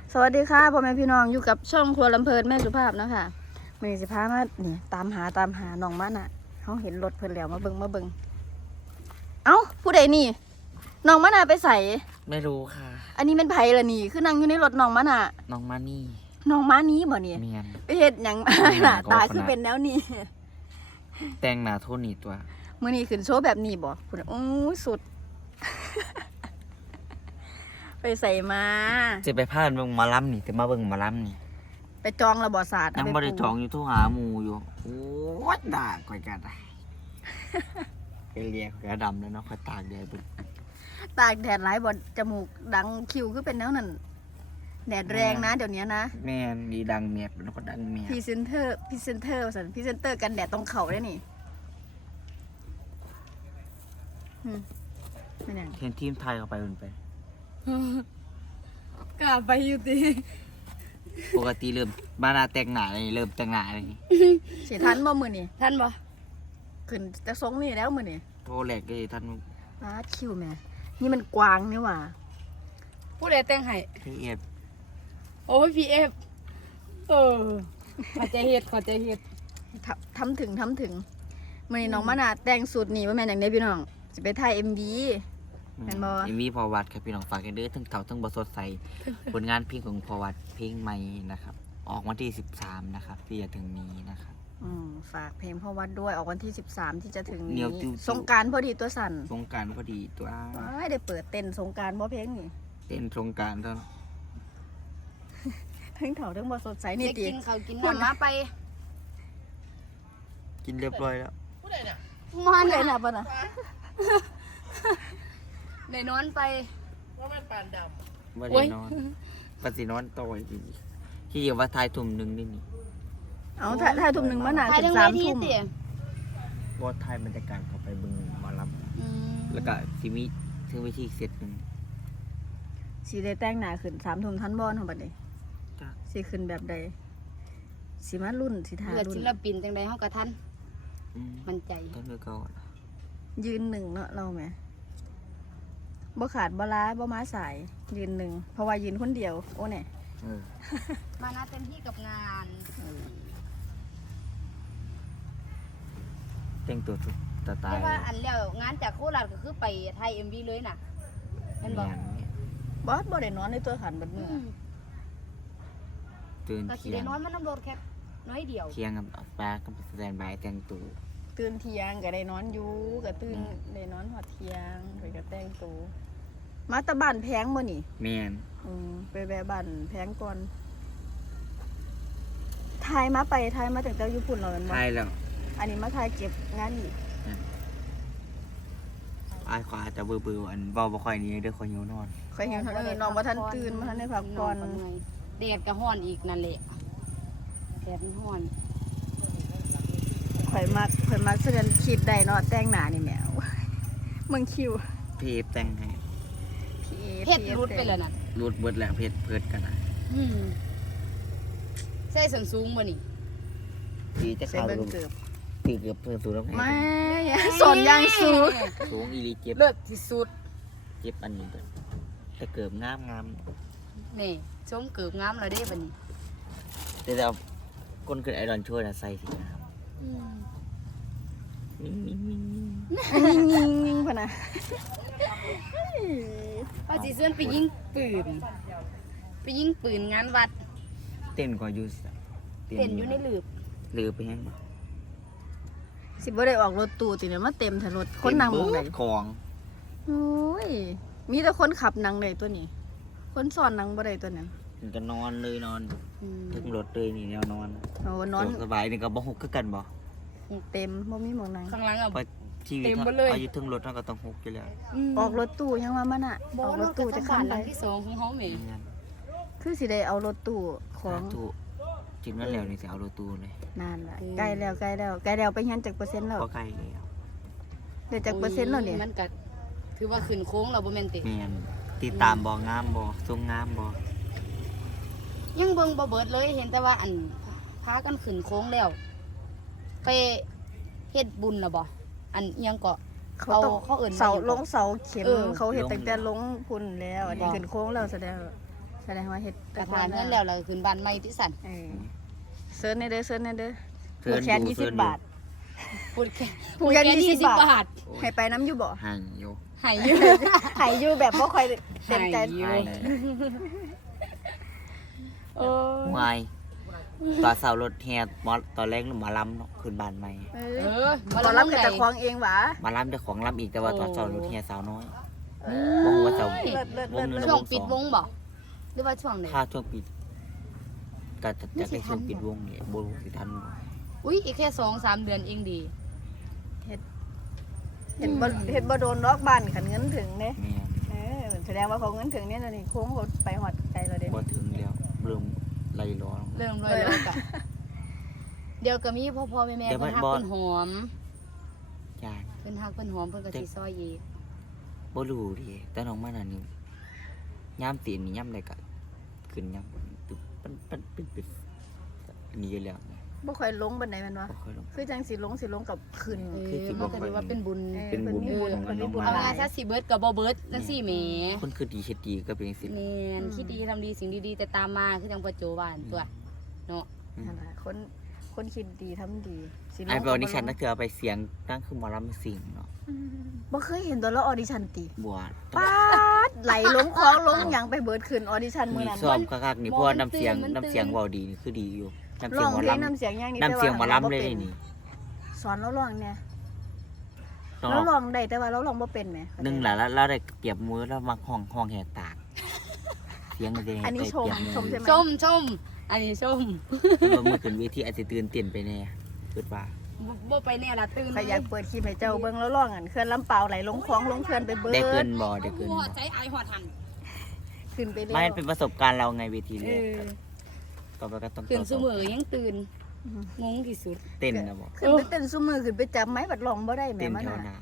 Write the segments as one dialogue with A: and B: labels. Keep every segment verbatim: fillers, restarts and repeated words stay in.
A: สวัสดีค่ะพ่อแม่พี่น้องอยู่กับช่องครัวลำเพลินแม่สุภาพนะคะมือสิพามานี่ตามหาตามหาน้องมันอ่ะเขาเห็นรถเพิ่นแล้วมาเบิงมาเบิงเอ้าผู้ใดนี่น้องมันอ่ะไปใส่
B: ไม่รู้ค่ะ
A: อันนี้เป็นไผล่ะนี่คือนั่งอยู่ในรถน้องมันอ่ะ
B: น้องมานี่
A: น้องม้านี้บ่เนี่ย
B: เมียน
A: ไปเฮ็ดหยังหน้าตาคือเป็นแนวนี้
B: แต่งหน้าโทนี่ตัว
A: มื้อนี้ขึ้นโชว์แบบนี้บ่คุณโอ้ยสุด ไปใส่มา
B: จะไปพาดเบิ่งหมาล้ำนี่แต่มาเบิ่งหมาล้ำนี่
A: ไปจองระบ่ศาสตร์
B: ยัง
A: เาป
B: บ่ได้
A: ปลูก
B: จองอยู่โทุหาหมูอยู่โอ้ยด่าก่อยกันอ่ะไปเรียกกระดำแล้วเนาะค่อยตากแดดเบิ่ง
A: ตากแดดหลายบ่จมูกดังคิวคือเป็นแนวนั้นแดดแรงนะเดี๋ยวนี้นะ
B: แม่นดีดังเมียบแล้วก็ดังเมีย
A: พรีเซนเตอร์พรีเซนเตอร์สันพรีเซนเตอร์กันแดดตรงเข่าได้นี่อืมเป็นยัง
B: เห็นทีมไทยเข้าไปเพิ่นไป
A: กล้าไปอยู่ดี
B: ปกติเริ่มมาหน้าแต่งหน้าเลยเริ่มแต่งหน้าเลย
A: เสียทันบ่มือนี่
C: ท่านบ่
A: ขึ้นจะทรงนี่แล้วมือนี่
B: โทรแรกเลยท่าน
A: ลาดคิวแม่นี่มันกวางนี่หว่า
C: ผู้ใดแต่งให้
B: พี่เอ็ด
C: โอ้ยพีเอฟเออขอใจเฮ็ดขอใจเฮ็ด
A: ทำทำถึงทำถึงมือนี่น้องมานาแต่งสูตรนี่ว่าแม่นอย่างเนี้พี่น้องจะไปถ่ายเอ็มบี แม่นบ่
B: เอ็มวีพอวัดครับพี่น้องฝากกันเด้อทั้งเก่าทั้งบ่สดใส ผลงานเพลงของพอวัดเพลงใหม่นะครับ ออกวันที่สิบสามนะครับที่จะถึงนี้นะครับ
A: อืมฝากเพลงพ่อวัดด้วยออกวันที่สิบสามที่จะถึง
B: เหนี
A: นี้
B: ยวติ้วๆ
A: สงกรารพอดีตัวสั่น
B: สงกรารพอดีตัว
A: ว้ายได้เปิดเต้นสงกรารบ่เพลงนี่
B: เต้นสงกรารเท่านั้น
A: ทั้งเถาทั้งบ่สดใสนี่
C: จะ
A: ติ
C: กินเขาวกินน้ำมาไป
B: กินเรียบร้อยแล้ว
C: มา
A: เล
C: เลย ย
A: นะ
C: นะ
A: ป่ะนะ
C: ได้นอนไป
B: ว่า
C: โอ๊
B: ได้
C: ย
B: นอนปัสสินอนต่อยอีกที่เกี่ยวว่าทายทุ่มหนึ่งนี่นี่
A: เอาถ่ายถ่ายทุ่มหนึ่งมาหนา
C: ถ่าย
A: ถึ
C: ทั้
A: ง
C: ง
A: สา
C: เว
A: ม
C: ที
A: ทุ่ม
C: เตี๋ย
B: ว่าทายบรรยากาศเข้าไปเบึงหมาลับ
C: อืม
B: แล้วก็ซิมิถึงวิธีเสร็จหนึ่ง
A: สีได้แต่งหนาขึ้นสามทุ่มทันบอลของบัดนี้
B: จ้ะ
A: สีขึ้นแบบใดสีมารุ่นสีทา
C: เลือด
A: รุ่
C: ศิ
A: น
C: ลปินจังใดเฮาก็ทัน
B: อืม
C: มันใจ
B: ท่านเมื่อก่อน
A: ยืนหนึ่งเนาะเราไหมบ่ขาดบ่ล้าบ่ม้าสายยืนหนึ่งเพราะว่ายืนคนเดียวโอ้เนี่ย
B: เออ
C: มานะเต็มที่กับงาน
B: แต่งตัวทุกตาตา
C: แต่
B: ย
C: ว่าอันแล้วงานจากโคราชก็คือไปถ่าย เอ็ม วี เลยน่ะแม่นบ่
B: งานเนี่ย
A: บอสบ่ได้นอนในตัวขันบัด
C: อื
A: มือ
C: ม
B: ตื่น
C: ก็สิ
B: เที่ย
C: ได้
B: ง
C: นอนมันน้ำรถแค่น้อยเดียว
B: เที่ยงกับปลากับสแตนบายแต่งตัว
A: ตื่นเที่ยงก็ได้นอนอยู่ก็ตื่นได้นอนหอดเที่ยงไปก็แต่งตัวมาแตะบ้านแพงบ่นี่
B: แมน
A: อืมไปแวะบ้านแพงก่อนทายมาไปทายมาตั้งแต่ญี่ปุ่นเราเป็นบ่
B: ทายแล้ว
A: อันนี้มาทายเก็บงานอีก
B: อายขวาจะเบื่อเบื่อๆอันเบาบ่ค่อยนี้เด้อคอยหิวนอน
A: คอยเห็นเออน้องบ่ทันตื่นบ่ทันได้พักผ่อน
C: แดดก็ร้อนอีกนั่นแหละแดดมันร้อน
A: ข่อยมักข่อยมักแสดงคิดได้เนาะแต่งหน้านี่แหมวเมืองคิว
B: พี่เอฟแต่งให้
A: พี่
C: เพชรรุดไปแล้วนั่น
B: รูดเบิดแล้วเพชรเพิดกันนะ
C: อืมใส่ส้นสูงบ่นี่
B: พี่จะ
A: ใส่
B: เข้า
A: เบิ่ง
B: ลง
A: เกือบ
B: ตีเกือบเพิ่มสูงแล้ว
A: ไม่สอนยังสูง
B: สูงอีหลีเจ็บ
C: เลิศที่สุด
B: เจ็บอันนี้เบิดแต่เกือบงามงาม
C: นี่ชมเกือบงามแล้วเด้บัดนี้
B: แต่จะเอาก้นขึ้นไอรอนช่วยนะใส่สินะครับ
C: อืม
B: นิ่งนิ่งนิ่งนิ่ง
A: ยิงยิงพะนะ
C: ว่าสิเสื้อนไปยิงปืน ไปยิงปืนงานวัด
B: เต้นกว่าอยู่สิ
C: เต้นอยู่ในหลืบ
B: หรือไปแห้ง
A: สิบ่ได้ออกรถตู้ติเนี่ยมาเต็มถนนคนนั่งหมองไหน
B: เบิดของ
A: โอ้ยมีแต่คนขับนั่งได้ตัวนี้ คนสอนนั่งบ่ได้ตัวนั้น
B: มันก็นอนเลยนอน
C: อืม
B: ถึงรถเลยนี่แนวนอน
A: โอ้นอน
B: สบายนี่ก็บ่หกคือกันบ่
A: เต็มบ่มีหมองนั่ง
C: ข้างหลังอ่ะ
B: เพราะชีวิต
C: เต็มหมดเลย
B: อายุถึงรถเราก็ต้องหกอยู่แล้ว
A: ออกรถตู้ยังว่ามันอ่ะ
C: บ่
A: ออกร
C: เรา
A: ถ
C: ก็
A: ตู้
C: จะ
A: จะ
C: ขั
A: ขั้
C: น
A: น
C: ห
A: ไป
C: ลังที่สองของเฮาแหม่
A: คือสิได้เอารถตู้ข
B: ข
A: อ
B: อง งถูกจิตนั่นแล้วนี่สิเอารถตู้เลย
A: นานละใกล้แล้วใกล้แล้วใกล้แล้วไปเฮียนจากเปอร์เซ็นต์แล้ว
B: ก็ใกล้แล้ว
A: เดี๋ยวจากเปอร์เซ็นต์แล้วเนี่ย
C: มันก็ถือว่าขึ้นโค้งแล้วบ่แม่นติ
B: แม่นติดตามบ่งามบ่ทรงงามบ่
C: ยังเบิ่งบ่เบิดเลยเห็นแต่ว่าอันพากันขึ้นโค้งแล้ว ไปเฮ็ดบุญแล้วบ่อันอิหยังก็
A: เขาต้อง
C: เอาเขาเอิ้นว่า
A: เสา
C: หยัง
A: ล
C: ก่อน
A: งเสาเข็ม
C: เออ
A: เขาเห็นตั้งแต่ลงพุ่นแล้วอันนี้
C: บอก
A: ขึ้นโค้งแล้วแสดง
C: อ
A: แสดงว่าเฮ็ด
C: กระทานนั้นแล้วเราขึ้นบ้านใหม่ที่สั่น
A: เออเซิร์ชในเด้อเซิร์ชในเด้อ
B: เชิญ
A: แค่
B: ดู
A: ยี่
B: เชิ
A: สิบ
B: ญดู
A: บาท
C: พูดแค่
A: พูดแค่ยี่สิบบาท
C: บาท
A: ให้ไปน้ำอยู่บ่
B: ห่างอยู่
C: หายอยู่
A: ใหายอยู่แบบบ่ค่อยเต็มใจ
C: อยู่
B: ห่าง
A: โอ้
B: วายตอนเสาร์รถแห่หมอตอนแรกหมาล้ำเนาะขึ้นบ้านใหม่
A: เอ
C: เอ
A: อ
C: อ
A: ขอรับกับแต่ควงเองหวะ
B: มาล้ำเจ้าของล้ำอีกแต่ว่าตอนเสาร์รถแห่สาวน้อย
A: เอ
B: ว
A: อง
B: ว่าเสา
A: เลิศเลิศ
B: วงห
A: เลิ
B: นึ่
A: ศ
B: ง
C: ช่วงปิดวงบ่หรือว่าช่วงไหน
B: ถ้าช่วงปิดก็จะ
C: ไม่
B: จะ
C: สิ
B: ได้ช่วง
C: ทัน
B: ปิด
C: บ่
B: วงเนี่ยโบลูสิทันบ่
C: อุ้ยอีกแค่สองสามเดือนเองดี
A: เห็นบ่เห็นบ่โดนล็อกบ้านขันเงินถึงเด้
B: แม่น
A: เออแสดงว่าเขาเงินถึงเนี่ยนี่โค้งเขาไปหอดไกลแล้วเด้
B: บ่ถึงแล้วเริ่มไล่ล้อลง
C: เริ่มรวยแล้วกะเดี๋ยวก็มีพ่อพ่อแม่แม่
B: เดี๋ยว
C: เพิ่นฮัก
B: บ่
C: เพิ่นหอม
B: ยาน
C: เพิ่นฮักเพิ่นหอมเพิ่นก็สิซอยอีก
B: บ่รู้ดิแต่น้องมันอันนี้ย่ามตีนนี่ย่ำได้ก็ขึ้นย่ำตึ๊บปั้นปั้นปิดปิดอันนี้อยู่แล้วไง
A: บ่ค่อยลงบันไดแม่นวะ
B: บ่ค่อยลง
A: คือจังสิลงสิลงกับขึ้น
C: เอ
B: คือ
C: อ
B: สิบ่
C: มันก็
B: ค่อย
C: ถือว่าเป็นบุญ
A: เออ
B: เป็นบุญ
A: พิ่มีบุญ
B: ของ
A: เพิ่นมี
B: น้อง
A: บุญ
B: มา
C: เอา
A: หลา
C: ง่าย
A: ย
C: ซะสิเบิดก็บ่เบิดจังซี่แหม
B: คนคือดีเฮ็ดดีก็เป็นสิ
C: แม่นคิดดีทำดีสิ่งดีๆแต่ตามมาคือจังประโจวานตัวเนาะ
A: นั่นล่ะคนคนคิดดีทำดีสิลง
B: ไอ้
A: ก็
B: บ
A: บ่
B: อนี่ฉัน
A: ล
B: นั
A: ง
B: กเถือไปเสียงตั้งคือหมอลำสิงเนาะ
A: บ่เคยเห็นตัวเราออดิชั่นติ
B: บวช
A: ป๊าดไหลลงคลองลงหยังไปเบิดขึ้นออดิชั่นมื้
B: มี
A: อนั้น
B: ซ้อมคักๆนี่เพราะว่าน้ำเสียงน้ำเสียงเบาดีนี่คือดีอยู่น้ำเสี
A: ร้
B: ย
A: อง ง
B: หมอ
A: เพลง
B: ลำ
A: น้ำเสียงอย่างนี้
B: น้ำเสียงหมอลำ
A: แต่
B: เลย
A: ว่าราบ่ป็
B: นี่
A: สอนเราร้องเนี่ย
B: ต้อง
A: เราร้องได้แต่ว่าเราร้องบ่เป็นแหม
B: หนึ่งแหละแล้วเราได้เปรียบมือแล้วมาห้องห้องแหกตากเสียงมันจะ
A: อันนี้ชม
B: ได้เปรียบ
A: ชมใช่ไหม
C: ชมชมอันนี้ชม
B: เมื่อขึ้นเวทีอาจจะตื่นเต้นไปแน่คิดว่า
C: บ่บ่ไปแน่ละตื่น
A: ใครอยากเปิดคลิปให้เจ้าเบิ่งแล้วร้องอันเขื่อนลำเปล่าไหลลงคลองลงเขื่อนไปเบิด
B: ได้เกินบ่ได้เกิน
C: หั
B: บ่
C: วใจไอหอดหัน
A: ขึ้นไปเรื่
B: ไม่
A: อย
B: เป็นประสบการณ์เราไงเวที
C: เอ
B: แรก
C: อ
B: ต่อไปก็ต้อง
C: ขึ้นเสมอยังตื่นงงที่สุด
B: เต้นนะบอก
A: ขึ้นไปเต้นซุมือขึ้นไปจับไม้บัดร้องบ่ได้แหม่
B: เต้น
A: มัน
B: แถวห
A: น่ะ
B: น้า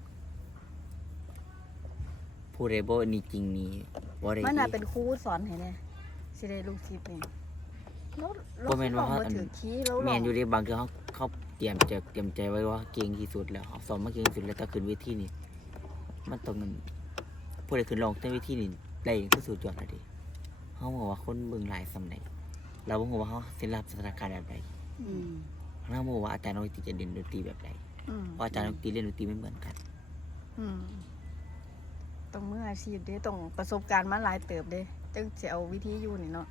B: ผู้เรโบนี่จริงนี่บ่ได้
A: มันน่ะ
B: ดี
A: เป็นครูสอนให้แน่สิได้ลูกศิษย์นี่เราเรา
B: บ่แม่นว่า
A: ร้อง
B: เขา
A: บ่
B: อัน
A: ถือคีย์เรา
B: แม
A: ร้อง
B: นอยู่ในบางทีเขาเขาเตรียมจะเตรียมใจไว้ว่าเก่งที่สุดแล้วเขาสอนมาเก่งที่สุดแล้วแต่ขึ้นเวทีนี่มันต้องมันผู้ใดขึ้นร้องเต้นเวทีนี่ได้คือสุดยอดเลยดิเขาบอกว่าคนเบิ่งหลายสำไหนเราบอกว่าเขาสิรับสถานการณ์แบบใด
C: อืม
B: เราบอกว่าอาจารย์ดนตรีจะเด่นดนตรีแบบใด
A: อืม
B: เพราะอาจารย์ดนตรีเล่นดนตรีไม่เหมือนกัน
A: อืมต้องมืออาชีพเด้ต้องประสบการณ์มาหลายเติบเด้จังสิเอาวิธีอยู่นี่เนาะ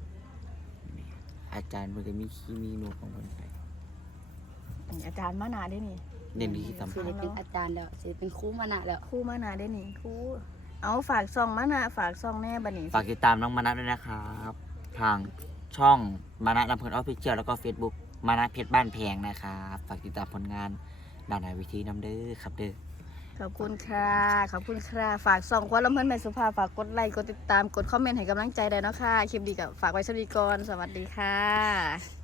B: อาจารย์มันจะมีคีมีโน้ตของมันไป
A: นี่อาจารย์มานาได้นี่
B: เน้นวิธีสัม
C: สิ
B: ผัส
C: ได้เป็นอาจารย์แล้วสิเป็นครูมานะแล้ว
A: ครูมานาได้นี่ครูเอาฝากซองมานาฝากซองแน่บัดนี้
B: ฝากติดตามน้องมานะด้วยนะครับ ทางช่องมานะลำเพลินออฟฟิเชียลแล้วก็ Facebook มานะเพชรบ้านแพงนะครับฝากติดตามผลงานด้านไหนวิธีน้ำเด้อครับเด้อ
A: ขอบคุณค่ะขอบคุณค่ะฝากซองควันลำเพิ่นแม่สุภาพฝากกดไลค์กดติดตามกดคอมเมนต์ให้กำลังใจได้เนาะค่ะคลิปดีกับฝากไว้สวัสดีก่อนสวัสดีค่ะ